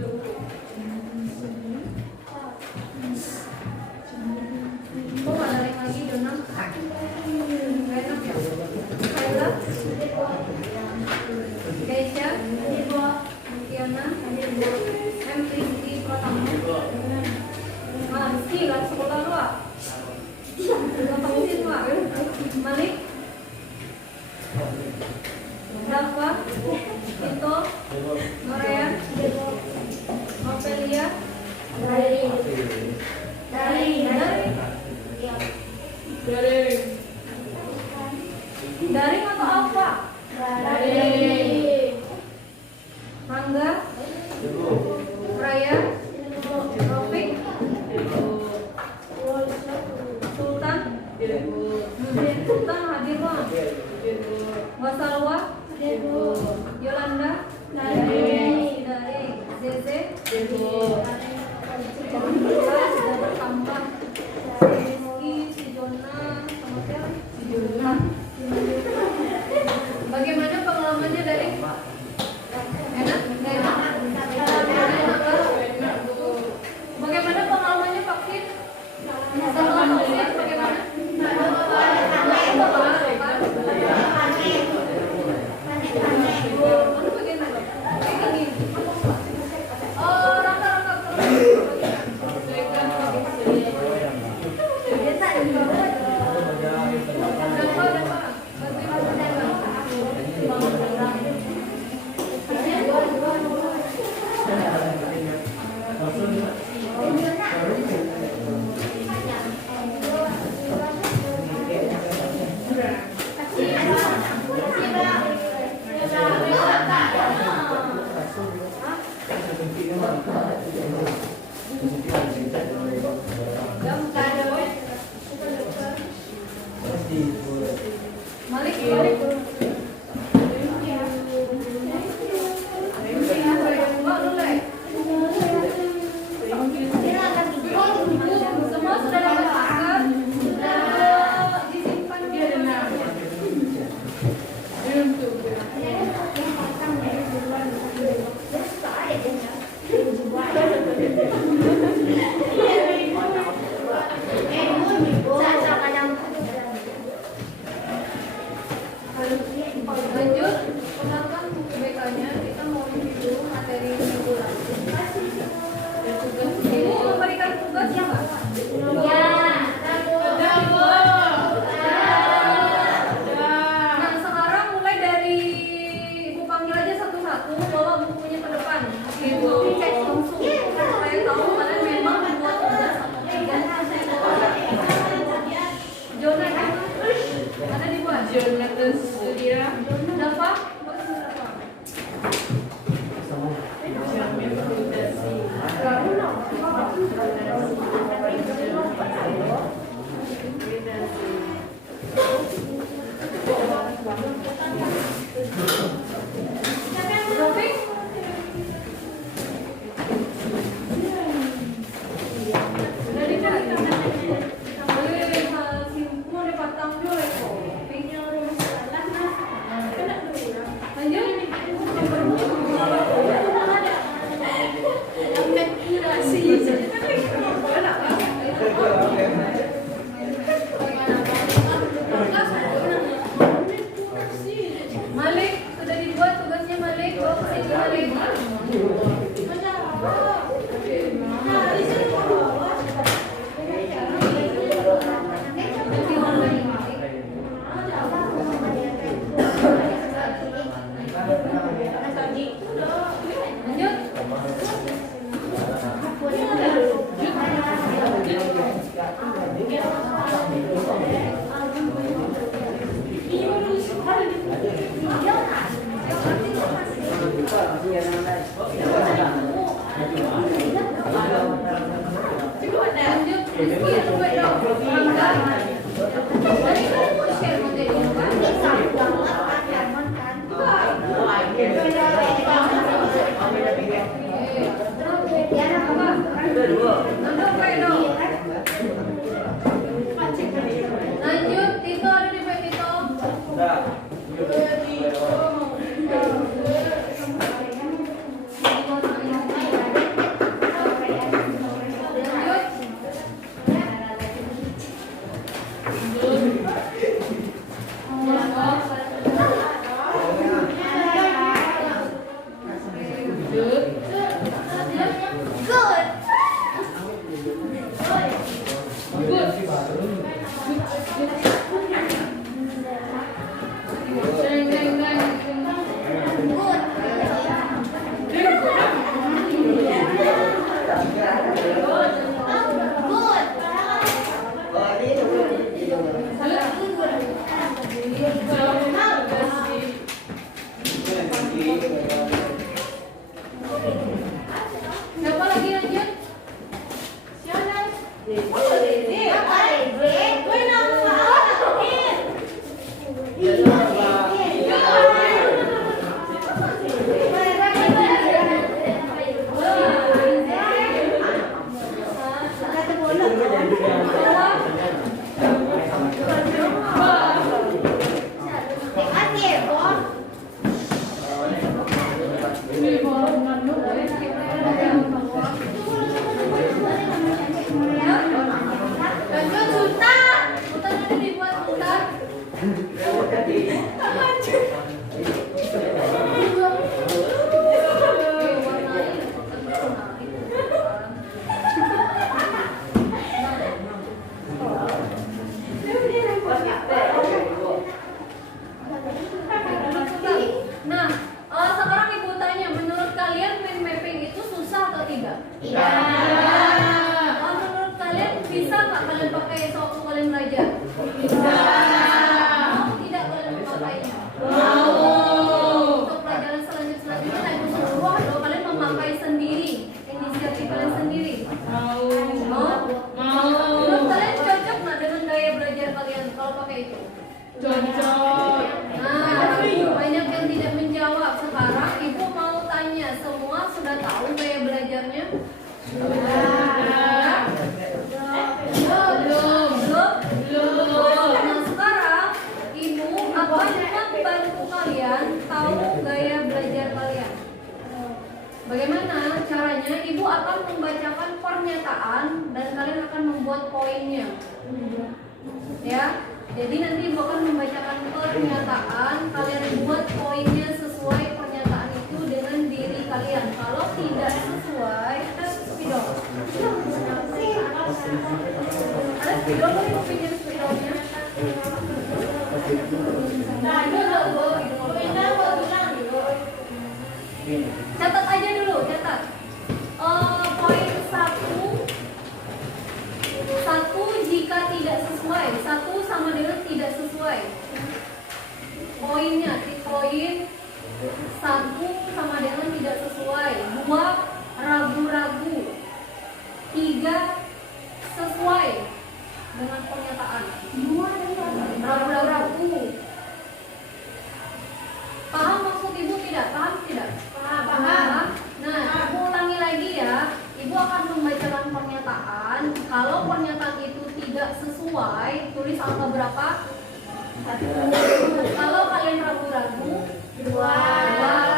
Kok nggak narik lagi Dona? Nggak enak ya? Kayla? Keisha? Tiana? Rizky Pratama? Rizky lah sekolah lu ah? Ngapain Pak? Malik? Rafa? Tito? Marian? Opelia? Daring atau apa? Rangga? Raya? Rofik? Sultan? Sultan hadir bang? Wasalwa? Yolanda? Daring. Zeze? Sudah bertambah. Rizky, si Jona, sama siapa? Si Jona. Bagaimana pengalamannya dari? Enak? Nggak enak? Bagaimana pengalamannya vaksin? Setelah vaksin bagaimana? Lanjut, kenalkan buku BK-nya. Kita mau review materi minggu lalu. Ibu memberikan tugas ya Pak? Ya. Nah sekarang mulai dari Ibu panggil aja satu-satu, bawa bukunya ke depan. Ibu cek langsung supaya tahu kalian memang membuat tugas atau tidak. Jonathan ada dibuat. Jonathan Studia. Dapat? Malik, sudah dibuat tugasnya Malik. Bawa ke sini Malik. Lanjut, Tito ada di bawah Tito. tidak? Menurut kalian bisa nggak kalian pakai sewaktu kalian belajar? Mau tidak kalian memakainya? Untuk pelajaran selanjutnya saya suruh kalian memakai sendiri, inisiatif kalian sendiri. Menurut kalian cocok nggak dengan gaya belajar kalian kalau pakai itu? Cocok. Nah, banyak yang tidak menjawab. Sekarang ibu mau tanya, semua sudah tahu gaya belajarnya? Belum. Nah, sekarang ibu akan membantu kalian tahu gaya belajar kalian. Bagaimana caranya? Ibu akan membacakan pernyataan dan kalian akan membuat poinnya. Ya. Jadi nanti ibu akan membacakan pernyataan, kalian buat poinnya sesuai pernyataan itu dengan diri kalian. Kalau tidak sesuai, ada spidol. Ada spidol, ibu pinjam spidolnya. Catat aja dulu, catat. Poin satu jika tidak sesuai, satu sama dengan tidak sesuai. Poinnya, poin satu sama dengan tidak sesuai, dua ragu-ragu, tiga sesuai dengan pernyataan, ragu-ragu. Paham maksud ibu tidak? Paham tidak? Paham. Nah, ibu ulangi lagi ya. Ibu akan membacakan pernyataan. Kalau pernyataan itu tidak sesuai, tulis angka berapa? 1. Kalau kalian ragu-ragu, 2.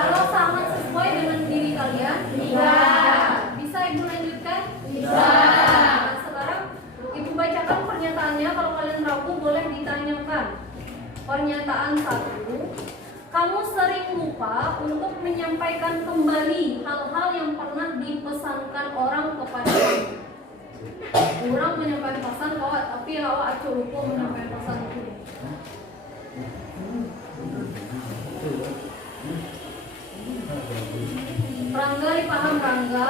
Kalau sangat sesuai dengan diri kalian, 3. Bisa ibu lanjutkan? Bisa. Nah, sekarang ibu bacakan pernyataannya. Kalau kalian ragu boleh ditanyakan. Pernyataan 1. Kamu sering lupa untuk menyampaikan kembali hal-hal yang pernah dipesankan orang kepada kamu. Orang menyampaikan pesan kawat, tapi awak acuh lupa menyampaikan pesan itu. Rangga dipaham Rangga?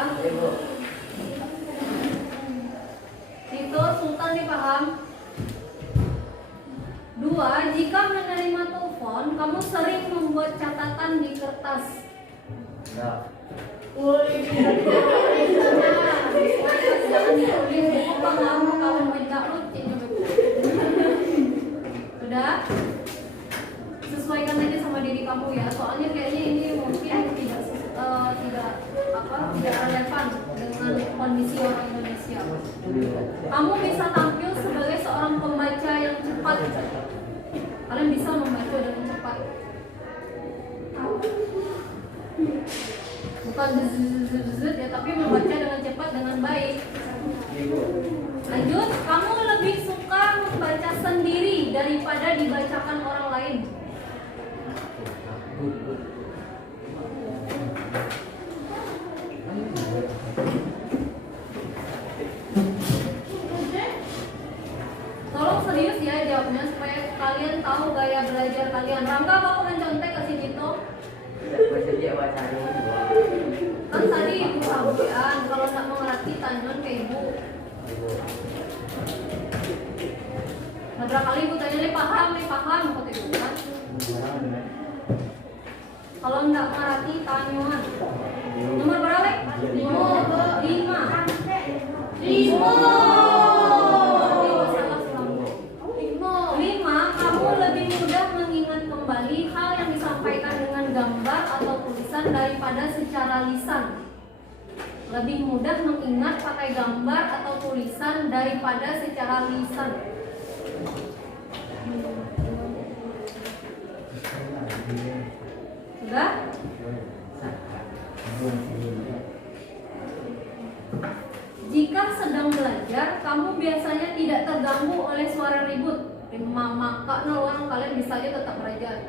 Itu Sultan dipaham? 2. Jika menerima telepon, kamu sering membuat catatan di kertas. Sudah? Sesuaikan aja sama diri kamu ya. Soalnya kayaknya ini mungkin tidak relevan dengan kondisi orang Indonesia. Kamu bisa tampil sebagai seorang pembaca yang cepat. Kalian bisa membaca dengan cepat. Bukan zzzz ya, tapi membaca dengan cepat dengan baik. Lanjut, kamu lebih suka membaca sendiri daripada dibacakan orang lain. Tolong serius ya jawabnya supaya kalian tahu gaya belajar kalian. Rangga kamu mencontek ke sini tuh. Kan tadi ibu sampaikan kalau tidak mengerti tanya ke ibu. Beberapa kali ibu tanya nih paham kata ibu kan. Kalau tidak mengerti tanyaan. Nomor berapa? 5. Kamu lebih mudah mengingat kembali hal yang disampaikan dengan gambar atau tulisan daripada secara lisan. Lebih mudah mengingat pakai gambar atau tulisan daripada secara lisan. Sudah? Jika sedang belajar, kamu biasanya tidak terganggu oleh suara ribut. Maka orang kalian bisa aja tetap belajar.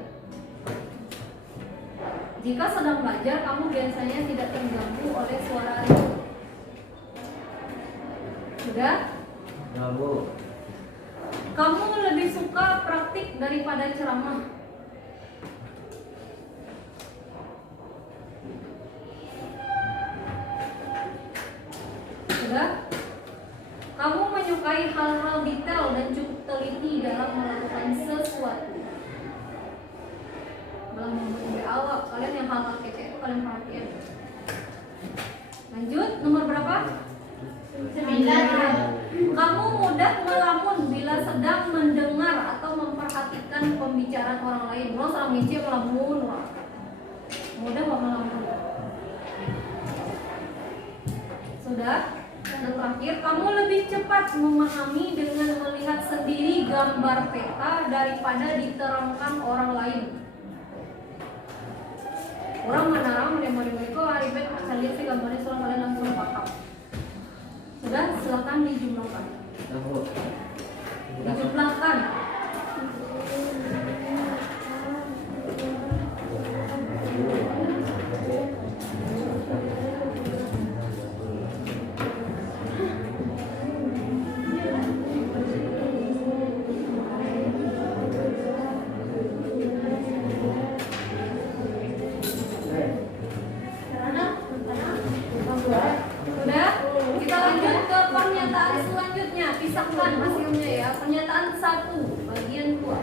Jika sedang belajar, kamu biasanya tidak terganggu oleh suara ribut. Sudah? Kamu lebih suka praktik daripada ceramah. Sudah? Kamu menyukai hal-hal detail dan cukup teliti dalam melakukan sesuatu. Dalam membuat awal, kalian yang hal-hal kece itu kalian perhatian. Lanjut, nomor berapa? 9. Kamu mudah melamun bila sedang mendengar atau memperhatikan pembicaraan orang lain. Lo salah ngici melamun, mudah melamun. Sudah? Dan terakhir, kamu lebih cepat memahami dengan melihat sendiri gambar peta daripada diterangkan orang lain. Orang menarang demo-demo itu ribet, saya lihat sih gambarnya soal kalian langsung paham. Sudah, silakan dijumlahkan. Dijumlahkan. Pisahkan hasilnya ya. Pernyataan 1 bagian 2.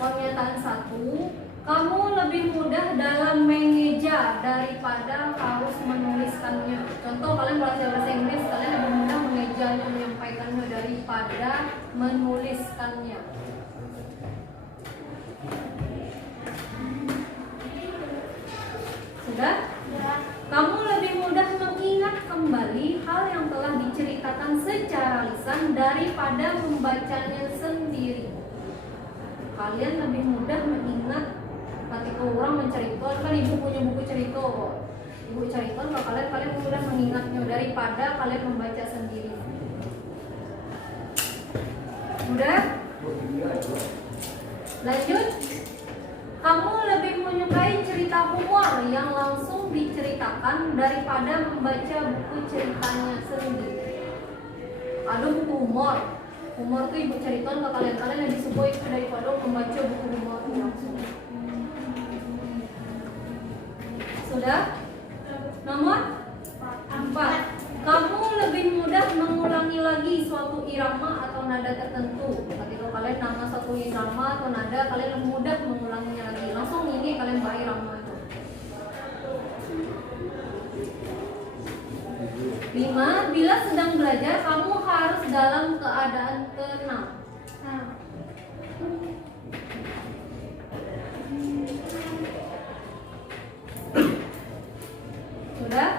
Pernyataan 1, kamu lebih mudah dalam mengeja daripada harus menuliskannya. Contoh, kalian belajar bahasa Inggris, kalian lebih mudah mengejanya, menyampaikannya daripada menuliskannya. Sudah? Kamu lebih mudah mengingat kembali hal yang telah diceritakan secara lisan daripada membacanya sendiri. Kalian lebih mudah mengingat ketika orang menceritakan, kan ibu punya buku cerita. Ibu ceritakan ke kalian mudah mengingatnya daripada kalian membaca sendiri. Udah? Lanjut. Kamu lebih menyukai cerita humor yang langsung diceritakan daripada membaca buku ceritanya sendiri. Ada buku humor. Humor itu ibu ceritakan ke kalian yang disukai itu daripada membaca buku humor langsung. Sudah? Nomor 4. Kamu lebih mudah mengulangi lagi suatu irama atau nada tertentu. Ketika kalian nama suatu irama atau nada, kalian lebih mudah mengulanginya lagi. Langsung ini kalian bahas irama itu. 5. Bila sedang belajar, kamu harus dalam keadaan tenang. Sudah?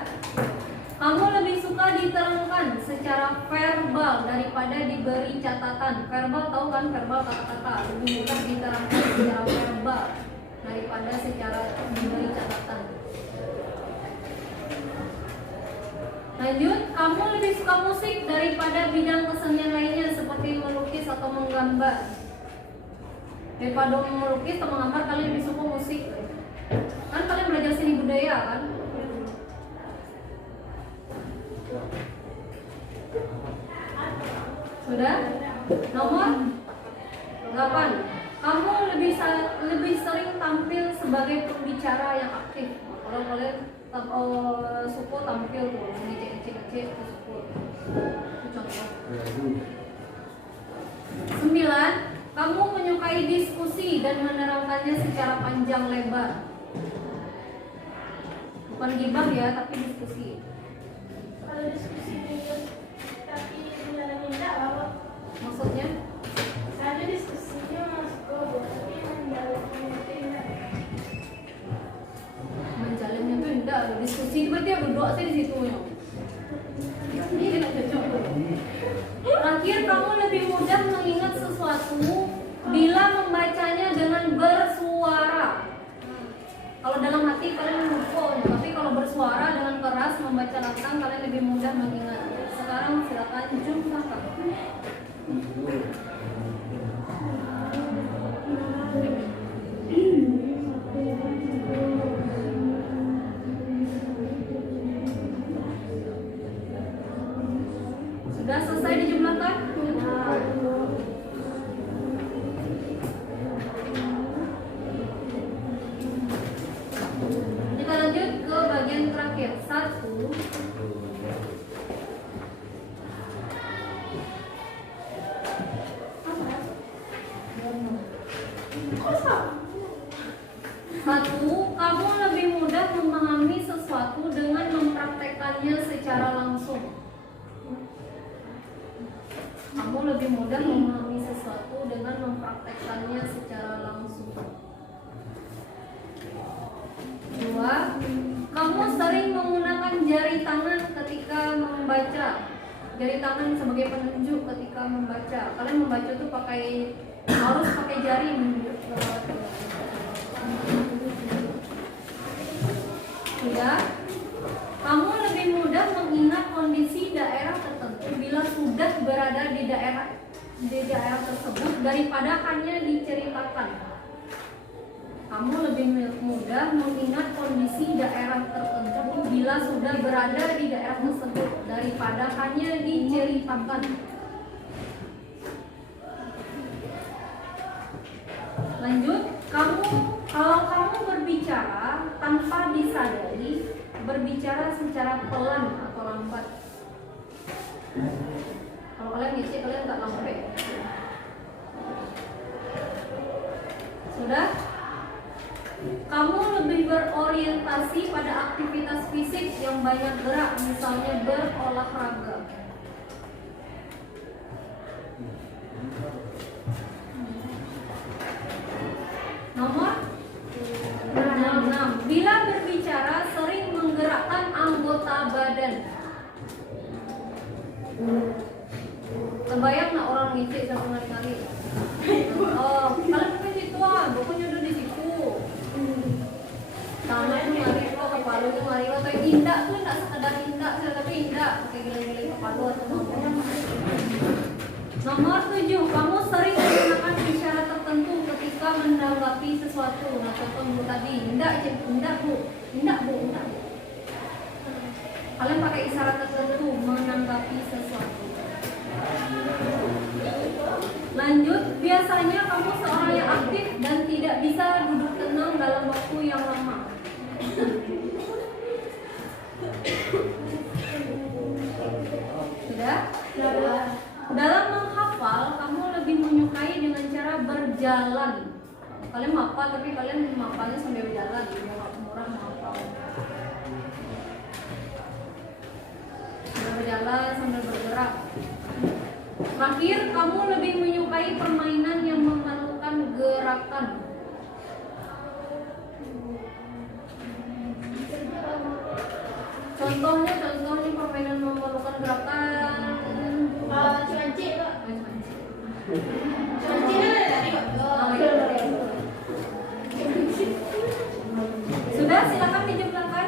Kamu lebih suka diterangkan secara verbal daripada diberi catatan. Verbal, tahu kan verbal kata-kata. Lebih mudah diterangkan secara verbal daripada secara diberi catatan. Lanjut, kamu lebih suka musik daripada bidang kesenian lainnya seperti melukis atau menggambar. Daripada melukis atau menggambar, kalian lebih suka musik. Kan kalian belajar seni budaya kan? Sudah? Nomor 8. Kamu lebih sering tampil sebagai pembicara yang aktif. Kalau kalian suko tampil tuh, ngecek itu suko. Itu contoh. 9. Kamu menyukai diskusi dan menerangkannya secara panjang lebar. Bukan gibah ya, tapi diskusi. Kalau diskusi tapi minta apa? Maksudnya? Ada diskusinya masuk ke tapi menjalannya tuh enggak ada diskusi, berarti ada doa sih di situ ya. Ini tidak cocok. Terakhir, kamu lebih mudah mengingat sesuatu bila membacanya dengan bersuara. Kalau dalam hati kalian lupa, tapi kalau bersuara dengan keras membaca lantang kalian lebih mudah mengingat. Sekarang silakan jumlahkan. Sudah selesai dijumlahkan? Kita lanjut ke bagian terakhir. kamu lebih mudah memahami sesuatu dengan mempraktekannya secara langsung. Kamu lebih mudah memahami sesuatu dengan mempraktekannya secara langsung. 2. Kamu sering menggunakan jari tangan ketika membaca. Jari tangan sebagai penunjuk ketika membaca. Kalian membaca tuh harus pakai jari menunjuk ke. 3. Kamu lebih mudah mengingat kondisi daerah tertentu bila sudah berada di daerah tersebut daripada hanya diceritakan. Kamu lebih mudah mengingat kondisi daerah tertentu bila sudah berada di daerah tersebut daripada hanya diceritakan. Lanjut, kalau kamu berbicara tanpa disadari, berbicara secara pelan atau lambat. Kalau kalian ngecek, kalian tak lambat. Sudah? Kamu lebih berorientasi pada aktivitas fisik yang banyak gerak, misalnya berolahraga. Nomor 6. Bila berbicara sering menggerakkan anggota badan. Terbayang nggak orang ngecek satu kali? Oh, kalian mungkin situ bukunya udah di situ. Tangan tuh ngari lo, kepala tuh ngari lo. Tapi indak tuh nggak sekedar indak, tapi indak pakai gila-gila kepala atau apa. Nomor 7. Kamu sering menggunakan isyarat tertentu ketika menanggapi sesuatu. Nah, contoh bu tadi, indak bu. Kalian pakai isyarat tertentu menanggapi sesuatu. Lanjut, biasanya kamu seorang yang aktif dan tidak bisa duduk tenang dalam waktu yang lama. Sudah? Dalam menghafal, kamu lebih menyukai dengan cara berjalan. Kalian hafal, tapi kalian menghafalnya sambil berjalan. Murah menghafal. Sambil berjalan, sambil bergerak. Terakhir, kamu lebih menyukai permainan yang memerlukan gerakan. Contohnya permainan memerlukan gerakan. Cuancik, Pak. Sudah, silakan dijumlakan.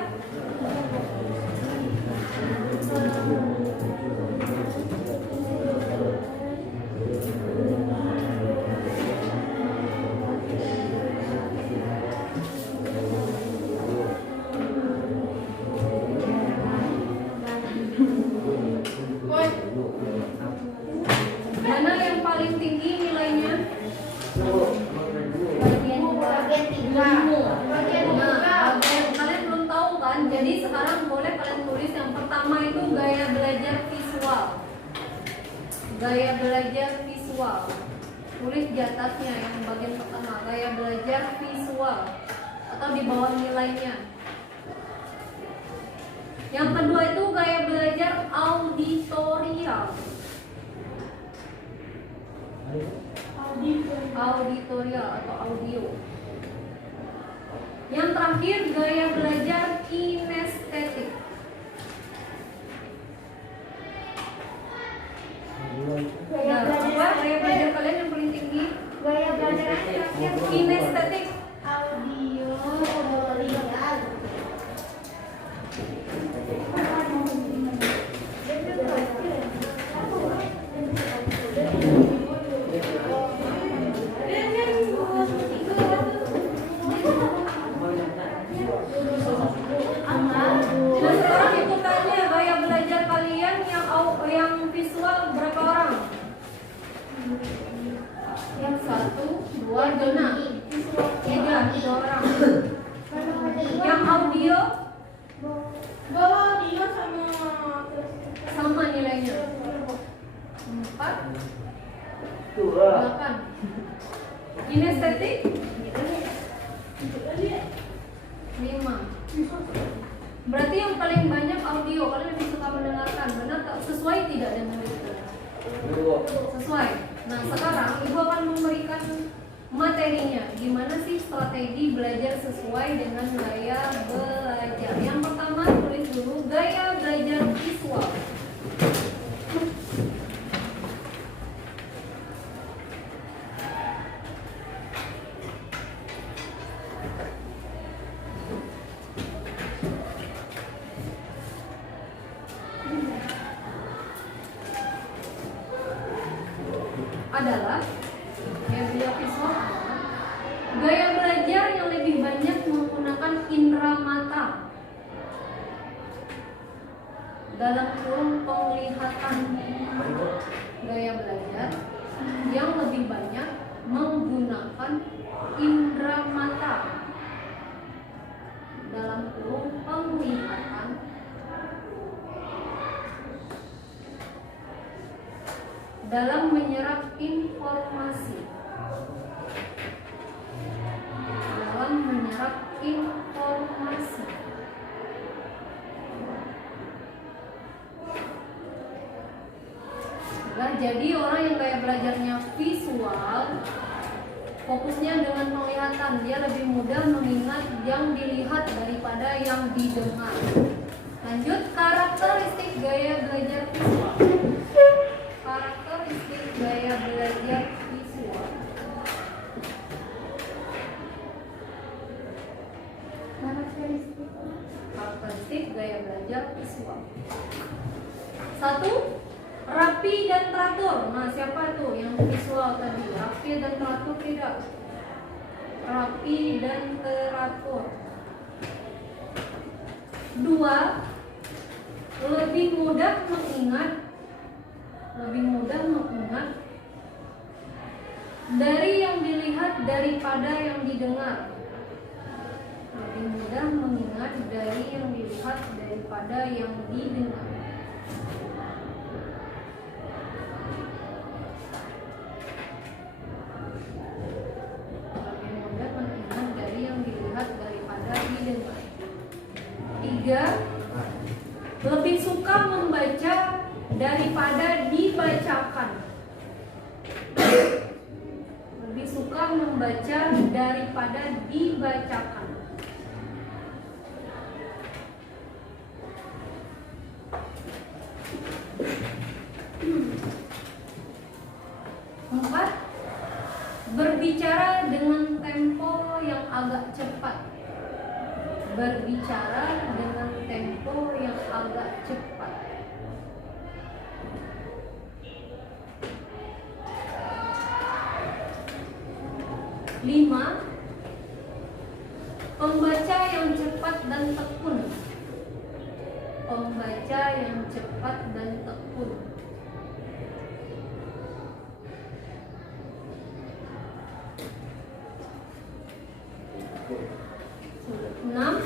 Mana yang paling tinggi nilainya? Bagian 3. Nah, kalian belum tahu kan? Jadi sekarang boleh kalian tulis yang pertama itu gaya belajar visual. Gaya belajar visual. Tulis di atasnya yang bagian pertama, gaya belajar visual atau di bawah nilainya. Yang kedua itu gaya belajar auditorial. Auditorial atau audio. Yang terakhir gaya belajar kinestetik. Gaya belajar kalian yang paling tinggi? Gaya belajar Kinestetik. auditorial. Berarti yang paling banyak audio, kalian lebih suka mendengarkan, benar tak? Sesuai tidak dengan itu? Sesuai. Nah sekarang ibu akan memberikan materinya. Gimana sih strategi belajar sesuai dengan gaya belajar? Yang pertama tulis dulu gaya belajar visual. Adalah gaya belajar visual adalah gaya belajar yang lebih banyak menggunakan indera mata dalam kurung penglihatan. Gaya belajar yang lebih banyak menggunakan indera mata dalam kurung penglihatan dalam menyerap informasi. Dalam menyerap informasi. Nah, jadi orang yang gaya belajarnya visual, fokusnya dengan penglihatan, dia lebih mudah mengingat yang dilihat daripada yang didengar. Lanjut, karakteristik gaya belajar visual. Karakteristik gaya belajar visual. Karakteristik gaya belajar visual. 1. Rapi dan teratur. Nah, siapa tuh yang visual tadi? Rapi dan teratur tidak? Rapi dan teratur. 2. Lebih mudah mengingat. Lebih mudah mengingat dari yang dilihat daripada yang didengar. Lebih mudah mengingat dari yang dilihat daripada yang didengar. Lebih mudah mengingat dari yang dilihat daripada didengar. 3. Lebih suka membaca daripada dibacakan. Lebih suka membaca daripada dibacakan. 4. Berbicara dengan tempo yang agak cepat. Berbicara dengan tempo yang agak cepat. 5. Pembaca yang cepat dan tekun. Pembaca yang cepat dan tekun. 6.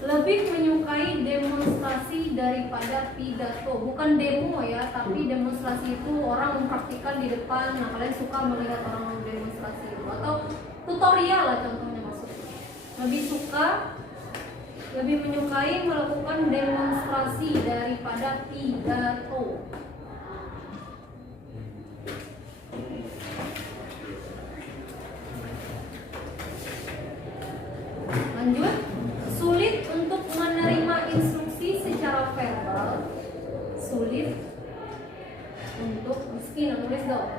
Lebih menyukai demonstrasi daripada pidato. Bukan demo ya, tapi demonstrasi itu orang mempraktikkan di depan. Nah, kalian suka melihat orang demonstrasi itu, atau tutorial lah contohnya maksudnya. Lebih menyukai melakukan demonstrasi daripada pidato. Lanjut, sulit untuk menerima instruksi secara verbal. Sulit untuk, miskin nulis dong.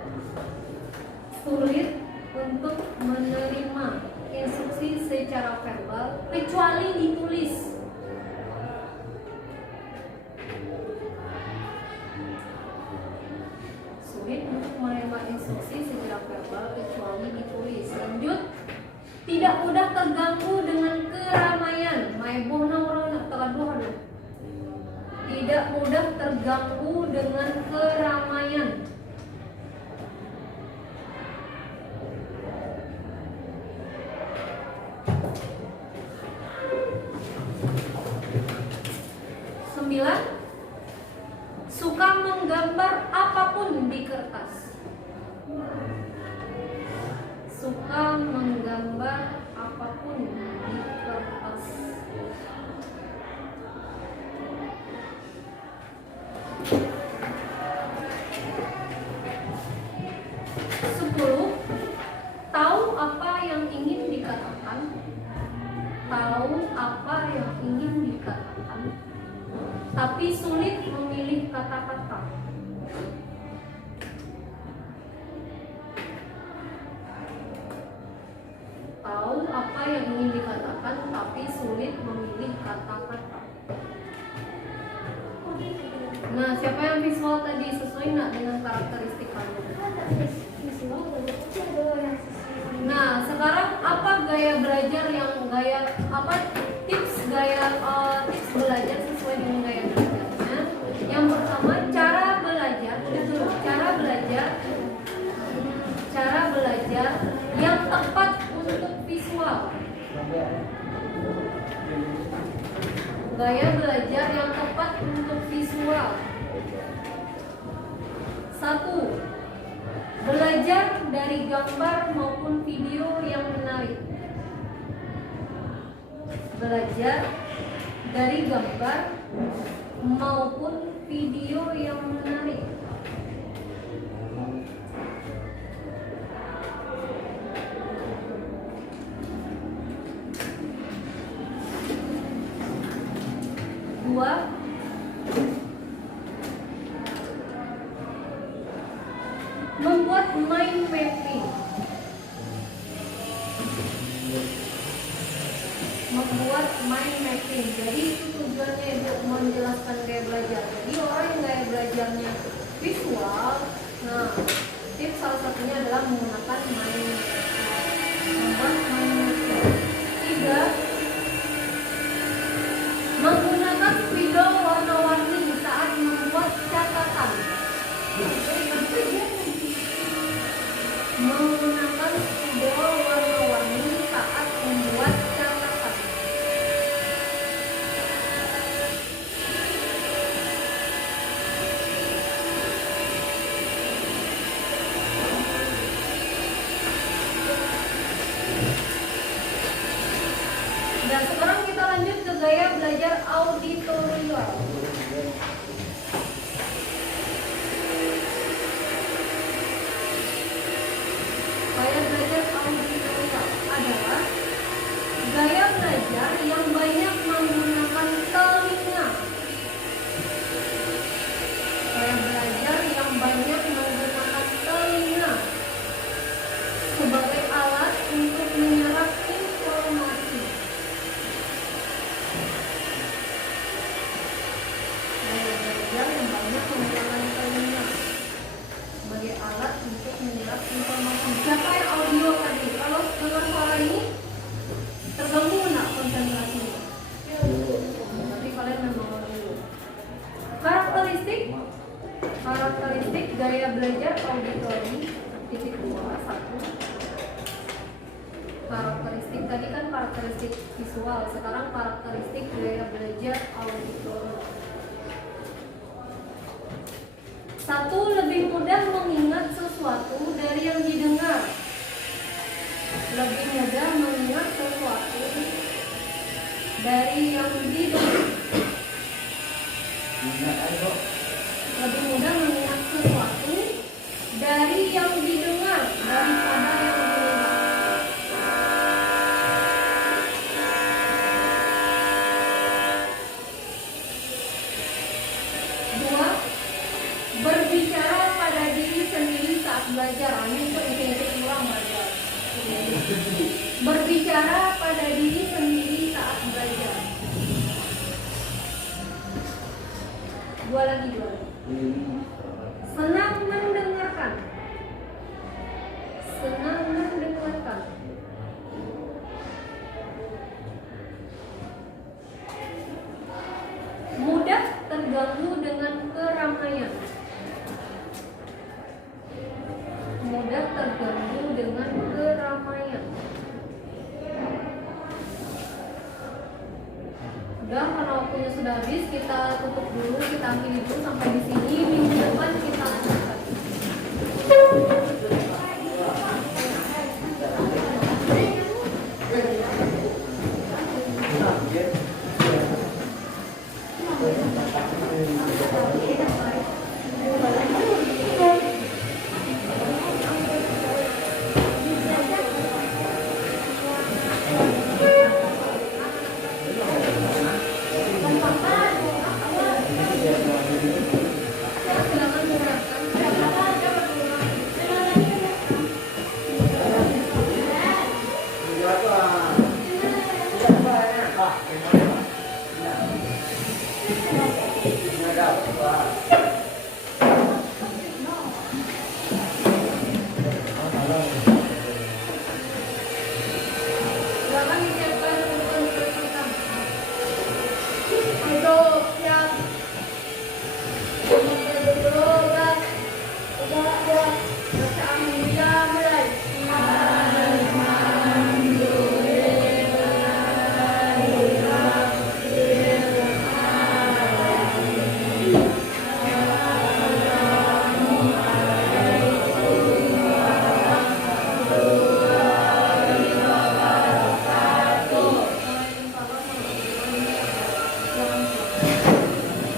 Sulit untuk menerima instruksi secara verbal kecuali ditulis. Sulit untuk menerima instruksi secara verbal kecuali ditulis. Lanjut, tidak mudah terganggu dengan keramaian. Tidak mudah terganggu dengan keramaian. Suka menggambar apapun di kertas. Suka menggambar apapun di kertas. apa yang ingin dikatakan, tapi sulit memilih kata-kata. Tahu apa yang ingin dikatakan, tapi sulit memilih kata-kata. Nah, siapa yang visual tadi sesuai nggak dengan karakteristik kamu? Nah, sekarang apa gaya belajar tips belajar sesuai dengan gaya belajarnya? Yang pertama, cara belajar yang tepat untuk visual. Gaya belajar yang tepat untuk visual. 1. Belajar dari gambar maupun video yang menarik. Belajar dari gambar maupun video yang menarik. Dua, membuat mind mapping. Jadi itu tujuannya Ibu menjelaskan gaya belajar. Jadi orang yang gaya belajarnya visual, nah tips salah satunya adalah menggunakan mind mapping. Membuat mind mapping. 3, menggunakan spidol warna-warni saat membuat catatan. Menggunakan spidol warna-warni saat membuat catatan. Dan sekarang kita lanjut ke gaya belajar auditorial. Gaya belajar auditorial adalah gaya belajar yang banyak menggunakan telinga. Gaya belajar yang banyak menggunakan telinga sebagai alat untuk menyerap informasi. Gaya belajar yang banyak menggunakan telinga sebagai alat untuk menyerap informasi. Siapa yang audio tadi? Kalau dengar suara ini terganggu nggak konsentrasinya? Tapi kalian memang audio. Karakteristik gaya belajar auditori. Titik 2, 1. Karakteristik tadi kan karakteristik visual, sekarang karakteristik gaya belajar auditori. 1. Lebih mudah mengingat sesuatu dari yang didengar. Lebih mudah mengingat sesuatu dari yang didengar. Lebih mudah mengingat sesuatu dari yang didengar daripada yang dilihat. 2. Berbicara pada diri sendiri saat belajar. Ini itu ulang belajar. Berbicara pada diri sendiri saat belajar. 2 lagi. Senang mendengarkan. Mudah terganggu dengan keramaian. Udah, karena waktunya sudah habis, kita tutup dulu, kita akhiri dulu sampai di sini. Minggu depan kita lanjutkan. Silakan disiapkan untuk kita. Untuk yang berobat, udah baca alhamdulillah mulai.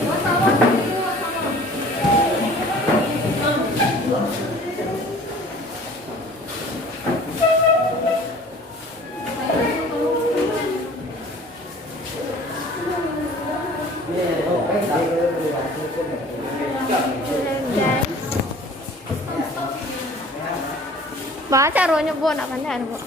Wassalam, wassalam. Baca rohnya bu, nak pandai bu.